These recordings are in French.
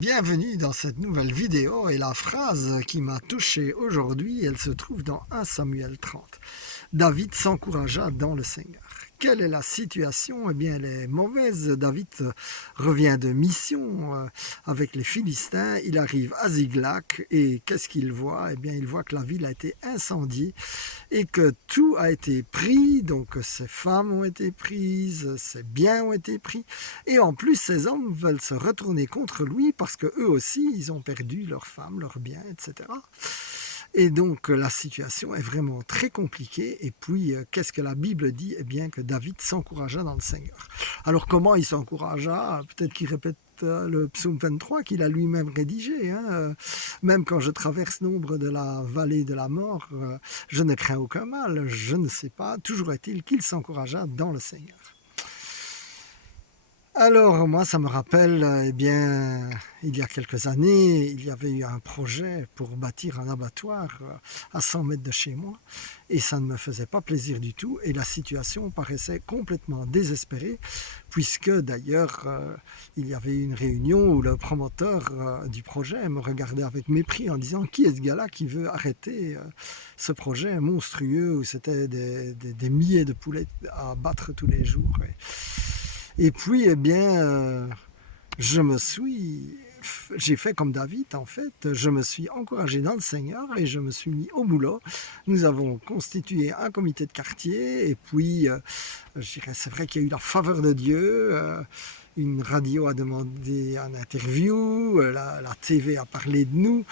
Bienvenue dans cette nouvelle vidéo et la phrase qui m'a touché aujourd'hui, elle se trouve dans 1 Samuel 30. David s'encouragea dans le Seigneur. Quelle est la situation? Eh bien, elle est mauvaise. David revient de mission avec les Philistins. Il arrive à Ziklag et qu'est-ce qu'il voit? Eh bien, il voit que la ville a été incendiée et que tout a été pris. Donc, ses femmes ont été prises, ses biens ont été pris. Et en plus, ces hommes veulent se retourner contre lui parce que eux aussi, ils ont perdu leurs femmes, leurs biens, etc. Et donc la situation est vraiment très compliquée. Et puis, qu'est-ce que la Bible dit? Eh bien que David s'encouragea dans le Seigneur. Alors comment il s'encouragea? Peut-être qu'il répète le psaume 23 qu'il a lui-même rédigé. Même quand je traverse l'ombre de la vallée de la mort, je ne crains aucun mal, je ne sais pas. Toujours est-il qu'il s'encouragea dans le Seigneur. Alors moi ça me rappelle, eh bien, il y a quelques années, il y avait eu un projet pour bâtir un abattoir à 100 mètres de chez moi et ça ne me faisait pas plaisir du tout et la situation paraissait complètement désespérée puisque d'ailleurs il y avait eu une réunion où le promoteur du projet me regardait avec mépris en disant qui est ce gars-là qui veut arrêter ce projet monstrueux où c'était des milliers de poulets à battre tous les jours. Et puis, eh bien, j'ai fait comme David, en fait, je me suis encouragé dans le Seigneur et je me suis mis au boulot. Nous avons constitué un comité de quartier et puis, je dirais, c'est vrai qu'il y a eu la faveur de Dieu. Une radio a demandé un interview, la TV a parlé de nous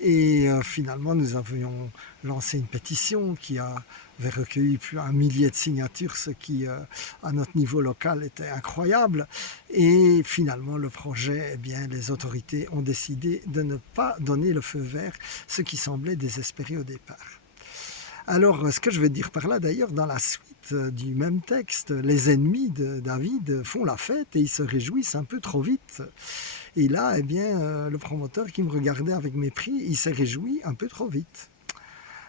et finalement nous avions lancé une pétition qui avait recueilli plus d'un millier de signatures, ce qui à notre niveau local était incroyable. Et finalement le projet, eh bien, les autorités ont décidé de ne pas donner le feu vert, ce qui semblait désespéré au départ. Alors, ce que je veux dire par là, d'ailleurs, dans la suite du même texte, les ennemis de David font la fête et ils se réjouissent un peu trop vite. Et là, eh bien, le promoteur qui me regardait avec mépris, il s'est réjoui un peu trop vite.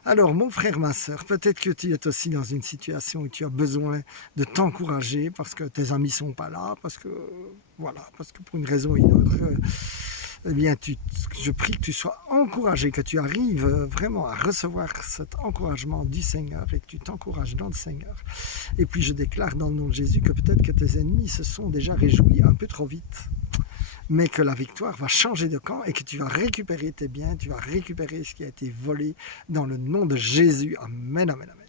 Alors, mon frère, ma soeur, peut-être que tu es aussi dans une situation où tu as besoin de t'encourager parce que tes amis sont pas là, parce que, voilà, parce que pour une raison ou une autre, eh bien, je prie que tu sois encouragé, que tu arrives vraiment à recevoir cet encouragement du Seigneur et que tu t'encourages dans le Seigneur. Et puis, je déclare dans le nom de Jésus que peut-être que tes ennemis se sont déjà réjouis un peu trop vite, mais que la victoire va changer de camp et que tu vas récupérer tes biens, tu vas récupérer ce qui a été volé dans le nom de Jésus. Amen, amen, amen.